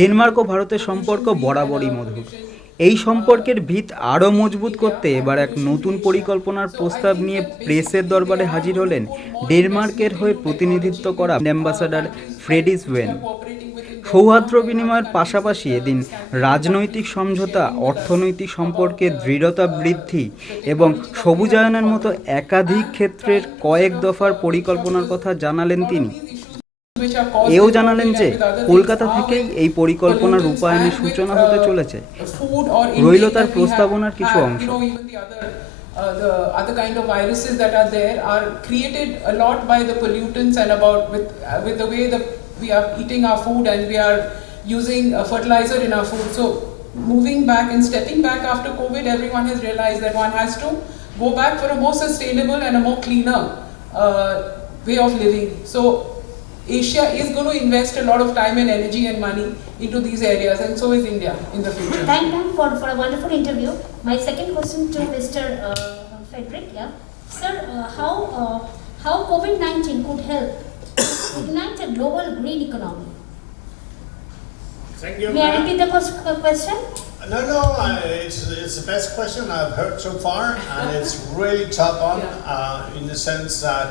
Denmark ও ভারতের সম্পর্ক বরাবরই মধুর। এই সম্পর্কের ভিত আরও মজবুত করতে এবার এক নতুন পরিকল্পনার প্রস্তাব নিয়ে প্রেসের দরবারে হাজির হলেন ডেনমার্কের হয়ে প্রতিনিধিত্ব করা অ্যাম্বাসাডার ফ্রেডিস ওয়েন। সৌহার্দ্য বিনিময়ের পাশাপাশি এদিন রাজনৈতিক সমঝোতা, অর্থনৈতিক সম্পর্কের দৃঢ়তা বৃদ্ধি এবং সবুজায়নের মতো একাধিক ক্ষেত্রের কয়েক দফার পরিকল্পনার কথা জানালেন তিনি। এও জানালেন যে কলকাতা থেকেই এই পরিকল্পনা রূপায়ণের সূচনা হতে চলেছে। রইল তার প্রস্তাবনার কিছু অংশ। The other kind of viruses that are there are created a lot by the pollutants and with the way that we are eating our food and we are using fertilizer in our food. So moving back and stepping back after COVID, everyone has realized that one has to go back for a more sustainable and a more cleaner way of living. So Asia is going to invest a lot of time and energy and money into these areas, and so is India in the future. Thank you for a wonderful interview. My second question to Mr. Frederick, sir, how COVID-19 could help ignite a global green economy? Thank you. May I repeat the question? No, it's the best question I've heard so far, and it's really top on in the sense that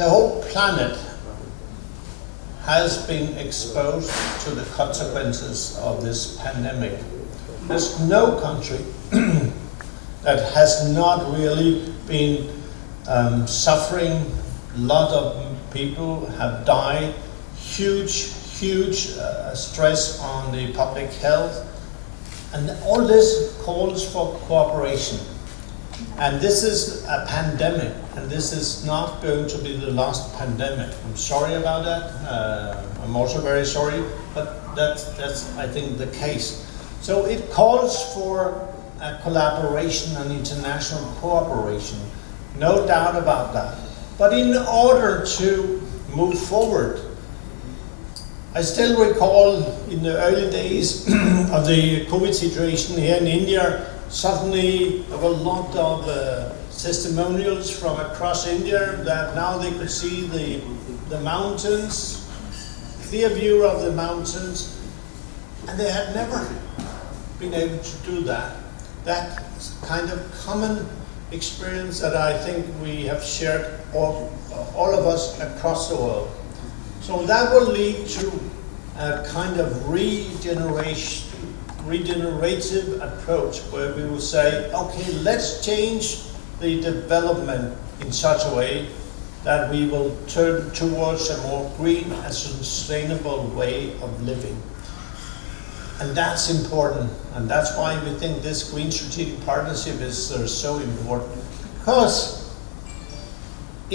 the whole planet has been exposed to the consequences of this pandemic. There's no country that has not really been suffering. A lot of people have died, huge stress on the public health, and all this calls for cooperation. And this is a pandemic, and this is not going to be the last pandemic. I'm sorry about that. I'm also very sorry, but that's I think the case. So it calls for collaboration and international cooperation, no doubt about that. But in order to move forward, I still recall in the early days of the COVID situation here in India, suddenly there were a lot of testimonials from across India that now they could see the mountains, clear view of the mountains, and they had never been able to do that. That kind of common experience that I think we have shared, all of us across the world. So that will lead to a kind of regenerative approach where we will say, okay, let's change the development in such a way that we will turn towards a more green and sustainable way of living. And that's important, and that's why we think this Green Strategic Partnership is so important. Because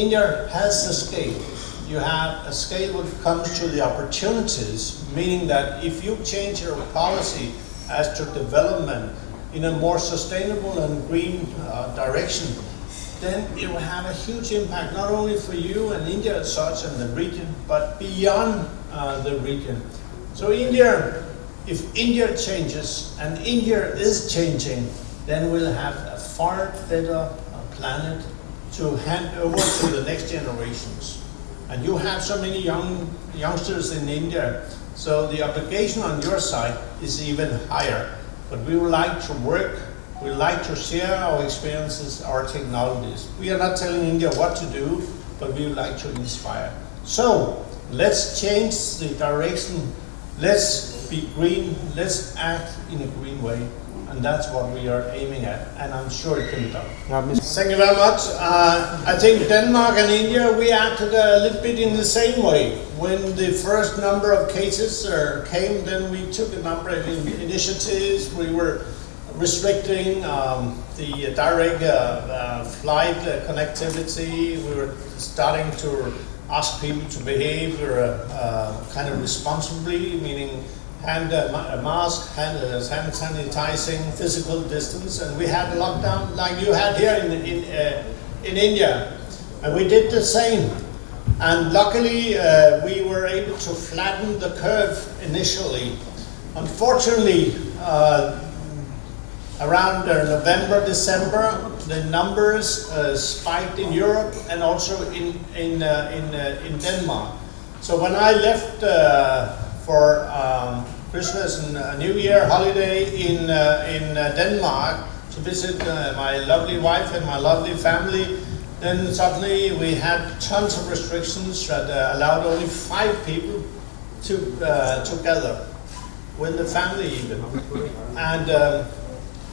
India has the scale. You have a scale when it comes to the opportunities, meaning that if you change your policy as to development in a more sustainable and green direction, then it will have a huge impact not only for you and India as such and the region, but beyond the region. So if India changes, and India is changing, then we'll have a far better planet to hand over to the next generations. And you have so many youngsters in India, so the obligation on your side is even higher. But we would like to work, we would like to share our experiences, our technologies. We are not telling India what to do, but we would like to inspire. So let's change the direction, let's be green, let's act in a green way. And that's what we are aiming at, and I'm sure it can be done. Thank you very much. I think Denmark and India, we acted a little bit in the same way. When the first number of cases came, then we took a number of initiatives. We were restricting the direct flight connectivity. We were starting to ask people to behave kind of responsibly, meaning hand mask, hand sanitizing, physical distance, and we had a lockdown like you had here in India, and we did the same. And luckily, we were able to flatten the curve initially. Unfortunately, around November, December, the numbers spiked in Europe and also in Denmark. So when I left for Christmas and New Year holiday in Denmark to visit my lovely wife and my lovely family. Then suddenly we had tons of restrictions that allowed only 5 people to together with the family even. And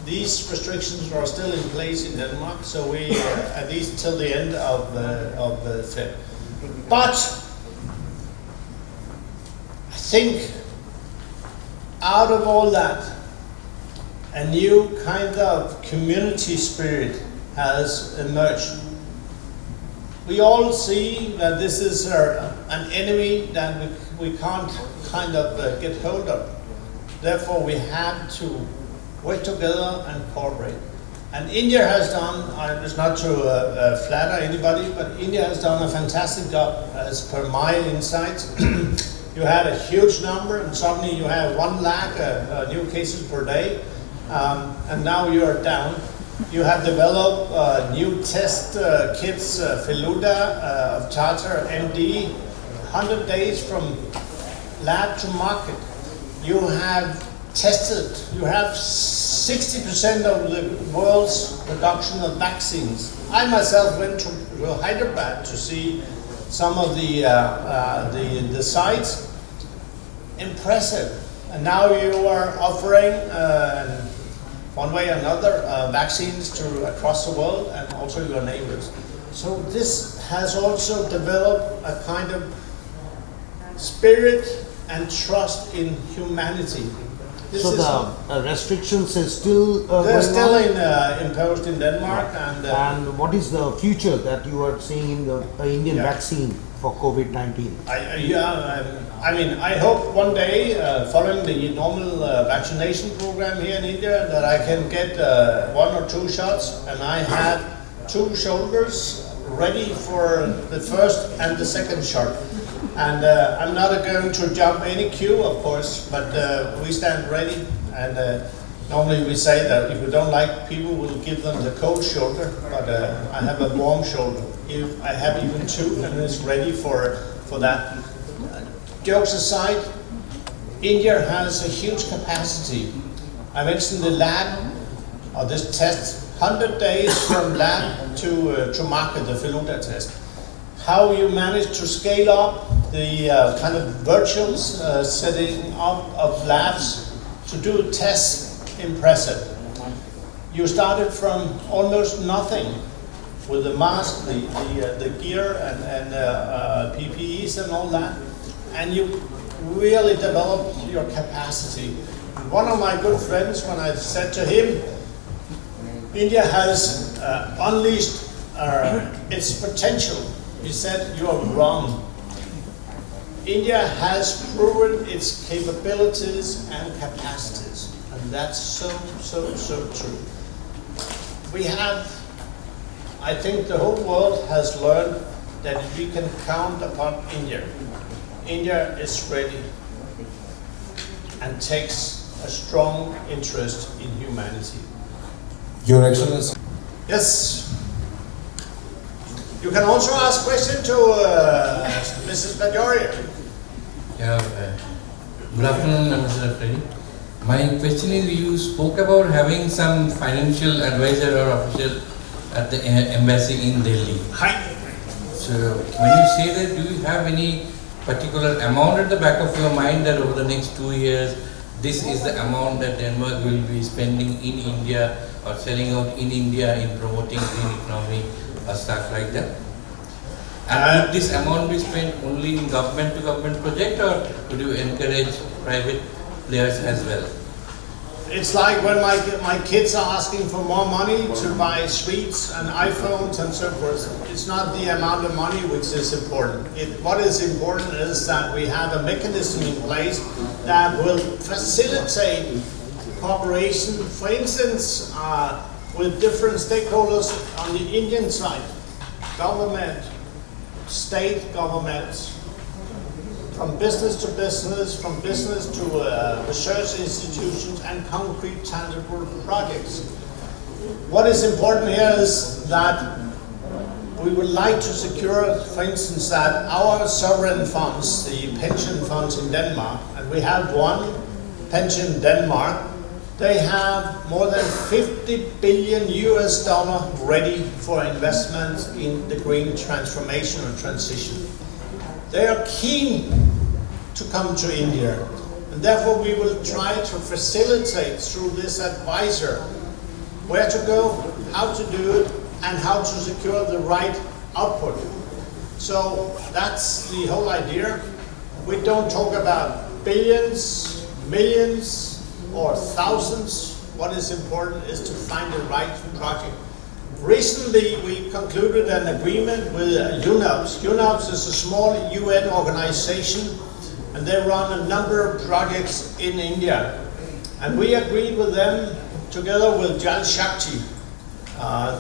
these restrictions are still in place in Denmark, so we at least till the end of Feb. But I think out of all that, a new kind of community spirit has emerged. We all see that this is an enemy that we can't kind of get hold of. Therefore, we have to work together and cooperate. And India has done, it's not to flatter anybody, but India has done a fantastic job as per my insights. You had a huge number, and suddenly you have 1 lakh new cases per day, and now you are down. You have developed new test kits, Feluda of Tata MD, 100 days from lab to market. You have tested, you have 60% of the world's production of vaccines. I myself went to Hyderabad to see some of the sites. Impressive. And now you are offering, one way or another, vaccines to across the world and also your neighbors. So this has also developed a kind of spirit and trust in humanity. This So the restrictions is still they're going still on? imposed in Denmark, And what is the future that you are seeing in the Indian Yeah. vaccine for COVID-19? I mean, I hope one day, following the normal vaccination program here in India, that I can get 1 or 2 shots, and I have 2 shoulders ready for the first and the second shot. And I'm not going to jump any queue, of course, but we stand ready. And normally we say that if we don't like people, we'll give them the cold shoulder, but I have a warm shoulder. If I have even 2, and it's ready for that. Jokes aside, India has a huge capacity. I mentioned the lab, or this test, 100 days from lab to market, the Feluda test. How you manage to scale up the kind of virtual setting up of labs to do tests, impressive. You started from almost nothing with the mask, the gear and PPEs and all that, and you really developed your capacity. One of my good friends, when I said to him, India has unleashed its potential, he said, "You are wrong. India has proven its capabilities and capacities." And that's so true. We have, I think the whole world has learned that we can count upon India. India is ready and takes a strong interest in humanity. Your Excellency. Yes. You can also ask question to Mrs. Bajoria. Yeah, good afternoon, Mr. Freddy. My question is, you spoke about having some financial advisor or official at the embassy in Delhi. Hi. So, when you say that, do you have any particular amount at the back of your mind that over the next 2 years, this is the amount that Denmark will be spending in India or selling out in India in promoting green economy or stuff like that? And would this amount be spent only in government-to-government project, or would you encourage private players as well? It's like when my kids are asking for more money to buy sweets and iPhones and so forth. It's not the amount of money which is important. What is important is that we have a mechanism in place that will facilitate cooperation, for instance, with different stakeholders on the Indian side, government, state governments, from business to business, from business to research institutions and concrete tangible projects. What is important here is that we would like to secure, for instance, that our sovereign funds, the pension funds in Denmark, and we have one pension in Denmark, they have more than 50 billion US dollar ready for investments in the green transformation or transition. They are keen to come to India, and therefore we will try to facilitate through this advisor where to go, how to do it, and how to secure the right output. So that's the whole idea. We don't talk about billions, millions, or thousands. What is important is to find the right project. Recently, we concluded an agreement with UNOPS. UNOPS is a small UN organization, and they run a number of projects in India. And we agreed with them, together with Jal Shakti,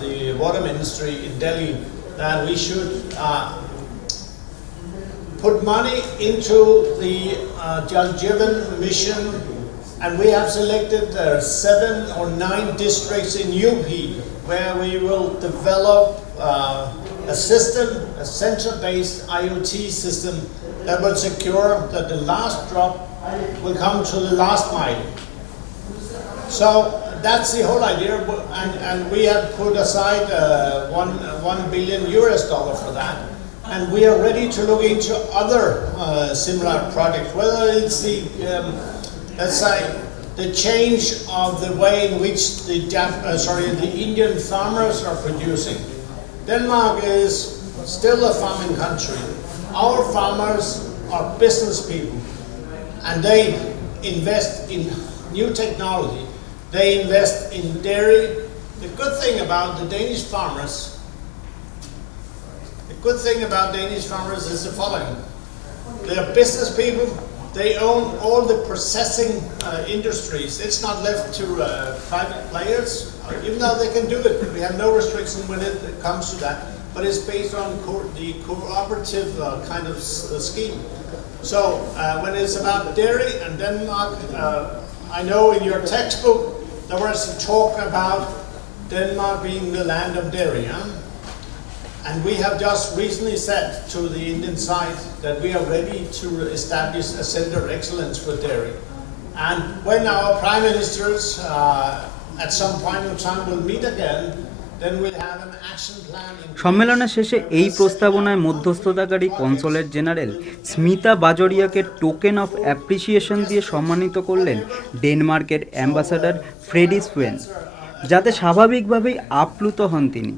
the water ministry in Delhi, that we should put money into the Jal Jeevan mission, and we have selected 7 or 9 districts in UP where we will develop a system, a center-based IoT system that will secure that the last drop will come to the last mile. So that's the whole idea, and we have put aside $1 billion for that. And we are ready to look into other similar projects, whether it's the, let's say, the change of the way in which the Indian farmers are producing. Denmark is still a farming country. Our farmers are business people, and they invest in new technology. They invest in dairy. The good thing about the Danish farmers, is the following. They are business people. They own all the processing industries. It's not left to private players, even though they can do it. We have no restriction when it comes to that. But it's based on the cooperative kind of scheme. So when it's about dairy and Denmark, I know in your textbook there was a talk about Denmark being the land of dairy. Huh? And we have just recently said to the Indian side that we are ready to establish a center of excellence for dairy. And when our prime ministers at some point in time will meet again, then we'll have an action plan. সম্মেলনের শেষে এই প্রস্তাবনায় মধ্যস্থতাকারী consulate general Smita বাজোরিয়াকে token of appreciation দিয়ে সম্মানিত করলেন ডেনমার্কের অ্যাম্বাসাডার ফ্রেডি সোয়েন, যাতে স্বাভাবিকভাবেই আপ্লুত হন তিনি।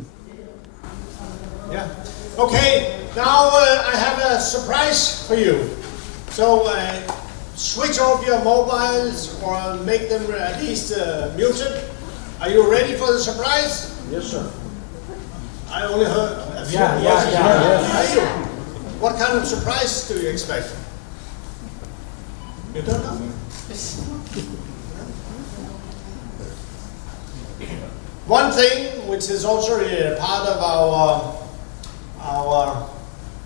Yeah. Okay, now I have a surprise for you. So switch off your mobiles or make them at least muted. Are you ready for the surprise? Yes, sir. I only heard a few. Yeah. Are you? What kind of surprise do you expect? You don't know? One thing which is also a part of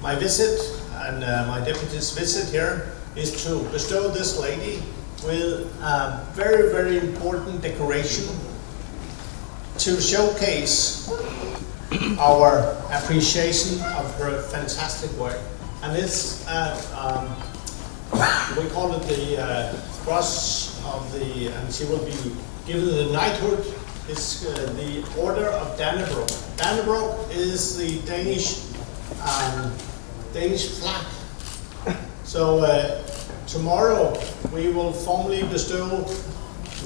my visit and my deputy's visit here is to bestow this lady with a very, very important decoration to showcase our appreciation of her fantastic work. And it's, we call it the cross of the, and she will be given the knighthood. It's the Order of Dannebrog. Dannebrog is the Danish flag. So tomorrow we will formally bestow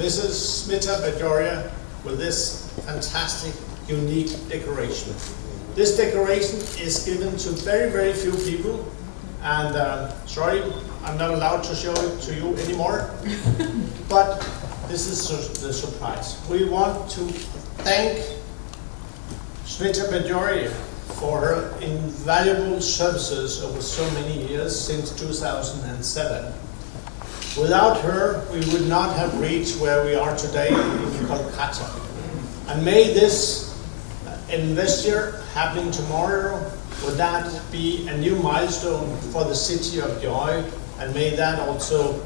Mrs. Smita Bajoria with this fantastic, unique decoration. This decoration is given to very, very few people, and sorry, I'm not allowed to show it to you anymore, but this is the surprise. We want to thank Smita Bajoria for her invaluable services over so many years since 2007. Without her, we would not have reached where we are today in Kolkata. And may this investiture happening tomorrow, would that be a new milestone for the City of Joy, and may that also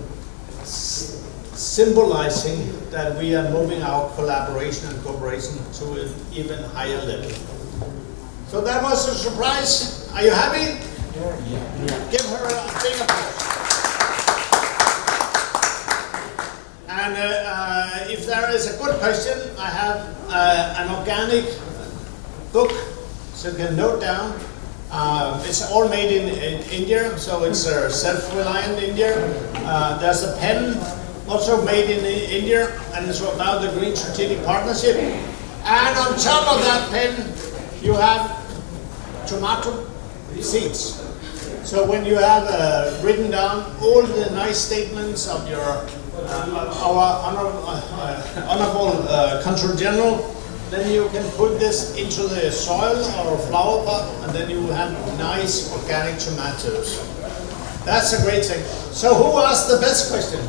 symbolizing that we are moving our collaboration and cooperation to an even higher level. So that was a surprise. Are you happy? Give her a big applause. And if there is a good question, I have an organic book, so you can note down. It's all made in India, so it's self-reliant India. There's a pen, also made in India, and it's about the Green Strategic Partnership. And on top of that pen, you have tomato seeds. So when you have written down all the nice statements of your our honorable Consul General, then you can put this into the soil or a flower pot, and then you have nice organic tomatoes. That's a great thing. So who asked the best question?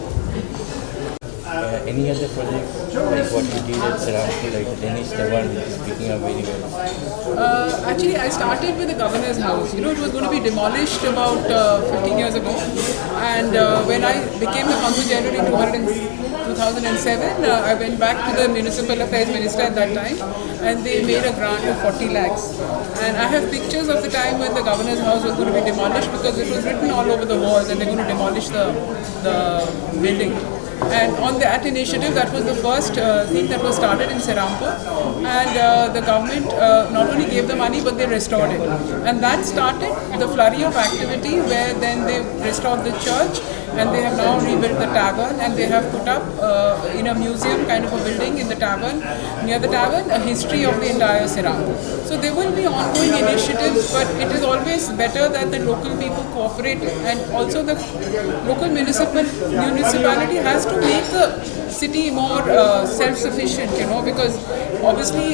Any other project like what you did at Serampur, like Danish, the one which is picking up very well? Actually, I started with the governor's house. You know, it was going to be demolished about 15 years ago. And when I became the Consul General in 2007, I went back to the Municipal Affairs Minister at that time, and they made a grant of 40 lakhs. And I have pictures of the time when the governor's house was going to be demolished, because it was written all over the walls and they're going to demolish the building. And on that initiative, that was the first thing that was started in Serampur, and the government not only gave the money, but they restored it. And that started the flurry of activity, where then they restored the church, and they have now rebuilt the tavern, and they have put up in a museum kind of a building in the tavern, near the tavern, a history of the entire Serampur. So there will be ongoing initiatives, but it is always better that the local people cooperate, and also the local municipality has to make the city more self-sufficient, you know, because obviously,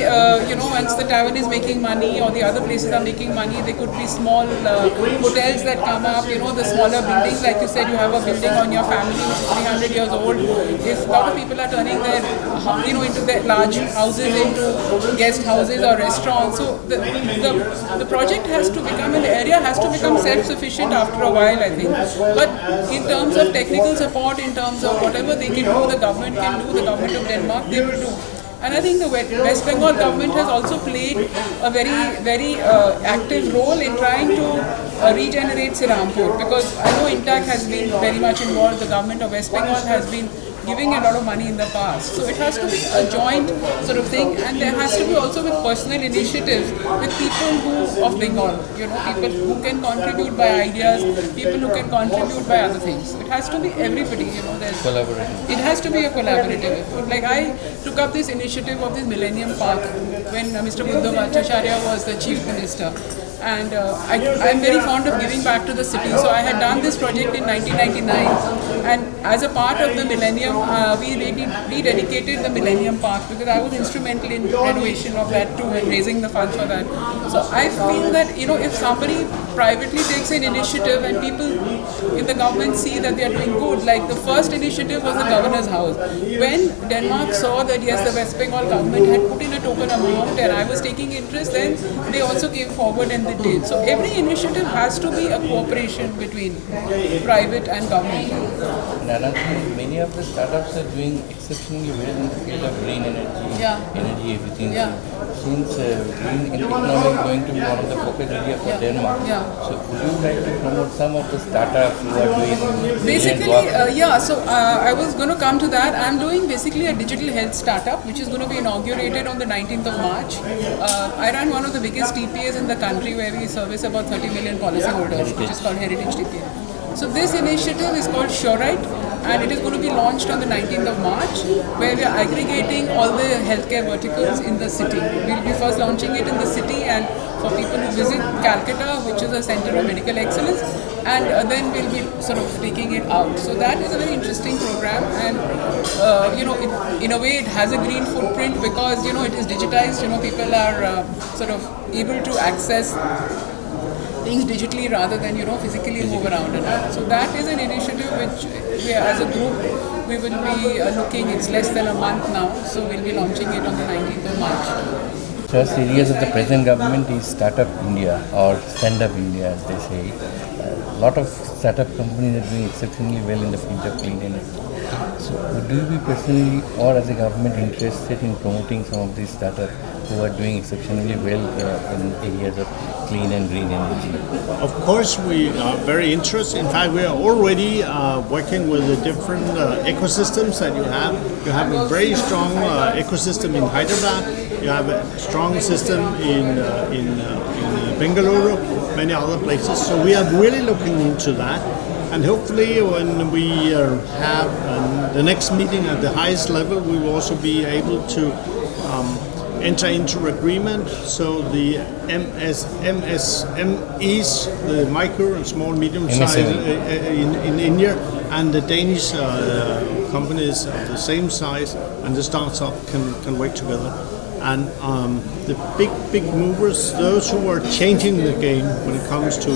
you know, once the tavern is making money or the other places are making money, there could be small hotels that come up, you know, the smaller buildings, like you said, you have a building on your family which is 300 years old. If a lot of people are turning their, you know, into their large houses into guest houses or restaurants, so the project has to become, an area has to become self-sufficient after a while, I think. But in terms of technical support, in terms of whatever they can do, the government can do, the government of Denmark, they will do. And I think the West Bengal government has also played a very active role in trying to regenerate Serampur, because I know INTAC has been very much involved, the government of West Bengal has been giving a lot of money in the past. So it has to be a joint sort of thing, and there has to be also with personal initiatives with people who of Bengal, you know, people who can contribute by ideas, people who can contribute by other things. So it has to be everybody, you know, there's Collaborative. it has to be a collaborative effort. Like I took up this initiative of this Millennium Park when Mr. Buddha Bhattacharya was the Chief Minister. And I'm very fond of giving back to the city. So I had done this project in 1999. And as a part of the Millennium, we rededicated the Millennium Park, because I was instrumental in renovation of that too and raising the funds for that. So I feel that, you know, if somebody privately takes an initiative and people in the government see that they are doing good, like the first initiative was the governor's house. When Denmark saw that yes, the West Bengal government had put in a token amount and I was taking interest, then they also came forward and they did. So every initiative has to be a cooperation between private and government. And another thing, many of the startups are doing exceptionally well in the field of green energy, Yeah. energy efficiency. Yeah. Since green economy is going to be one of the focus areas for Denmark, Yeah. so would you like to promote some of the startups who are doing Basically, brilliant work? so I was going to come to that. I'm doing basically a digital health startup, which is going to be inaugurated on the 19th of March. I run one of the biggest TPAs in the country, where we service about 30 million policyholders, which is called Heritage TPA. So this initiative is called SureRight, and it is going to be launched on the 19th of March, where we are aggregating all the healthcare verticals in the city. We'll be first launching it in the city, and for people who visit Calcutta, which is a center of medical excellence, and then we'll be sort of taking it out. So that is a very interesting program, and you know, in a way it has a green footprint, because you know it is digitized. You know, people are sort of able to access things digitally rather than, you know, physically move around and all. So that is an initiative which we are, as a group, we will be looking. It's less than a month now, so we'll be launching it on the 19th of March. First areas of the present government is Startup India or Stand Up India, as they say. A lot of startup companies are doing exceptionally well in the field of clean energy. So would you be personally or as a government interested in promoting some of these startups who are doing exceptionally well in areas of clean and green energy. Of course, we are very interested. In fact, we are already working with the different ecosystems that you have. You have a very strong ecosystem in Hyderabad. You have a strong system in Bengaluru, many other places. So we are really looking into that. And hopefully, when we have the next meeting at the highest level, we will also be able to enter into agreement. So the MSMEs, the micro and small, medium size in India, and the Danish companies of the same size and the startup can work together. And the big movers, those who are changing the game when it comes to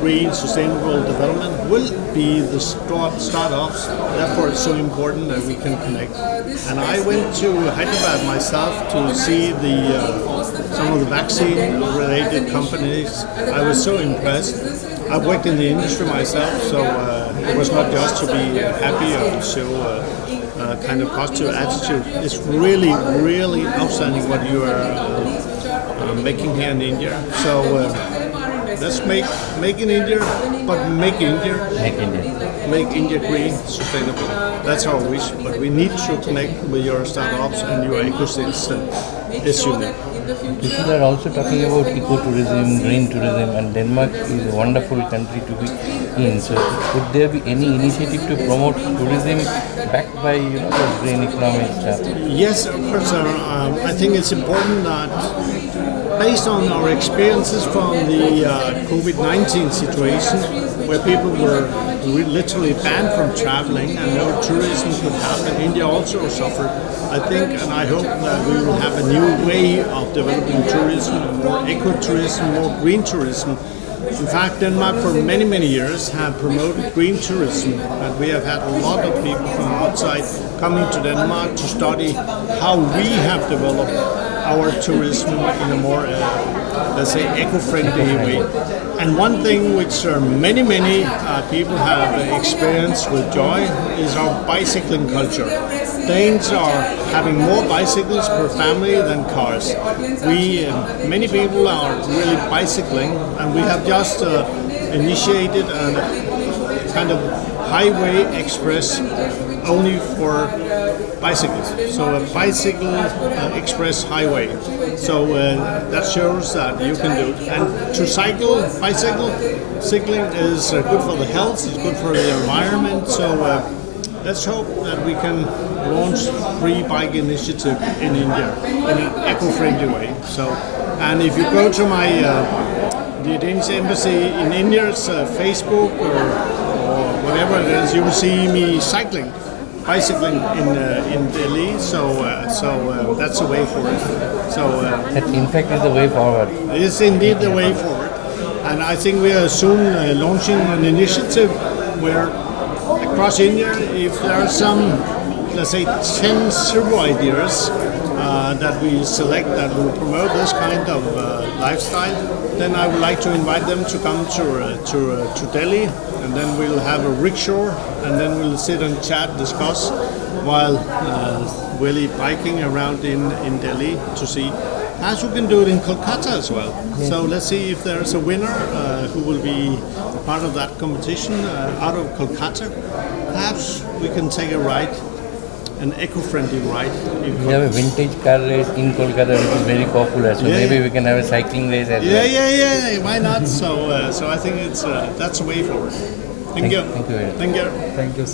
green, sustainable development, will be the startups. Therefore, it's so important that we can connect. And I went to Hyderabad myself to see some of the vaccine-related companies. I was so impressed. I've worked in the industry myself, so it was not just to be happy or to show a kind of positive attitude. It's really, really outstanding what you are making here in India. So let's make in India, but make India. Make India green, sustainable. That's our wish. But we need to connect with your startups and your ecosystem. It's unique. People are also talking about ecotourism, green tourism, and Denmark is a wonderful country to be in. So, could there be any initiative to promote tourism backed by the green economic stuff? Yes, of course. I think it's important that, based on our experiences from the COVID-19 situation, where people were literally banned from traveling and no tourism could happen, India also suffered. I think and I hope that we will have a new way of developing tourism, more ecotourism, more green tourism. In fact, Denmark for many, many years have promoted green tourism, and we have had a lot of people from outside coming to Denmark to study how we have developed our tourism in a more, let's say, eco-friendly way. And one thing which many people have experienced with joy is our bicycling culture. Danes are having more bicycles per family than cars. Many people are really bicycling, and we have just initiated a kind of highway express only for bicycles. So a bicycle express highway. So that shows that you can do it. And to cycling is good for the health, it's good for the environment. So let's hope that we can launch free bike initiative in India in an eco-friendly way. So, and if you go to the Danish embassy in India's Facebook or whatever it is, you will see me bicycling in Delhi. So that's the way forward. So that in fact is the way forward. It is indeed the way forward, and I think we are soon launching an initiative where across India, if there are some, let's say, 10 silver ideas that we select that will promote this kind of lifestyle, then I would like to invite them to come to Delhi, and then we'll have a rickshaw, and then we'll sit and chat, discuss, while really biking around in Delhi to see. As you can do it in Kolkata as well. Yeah. So let's see if there's a winner who will be part of that competition out of Kolkata. Perhaps we can take a ride, an eco-friendly ride. We have a vintage car race in Kolkata which is very popular. So maybe we can have a cycling race as well. Yeah. Why not? So I think that's a way forward. Thank you. Thank you very much. Thank you. Thank you.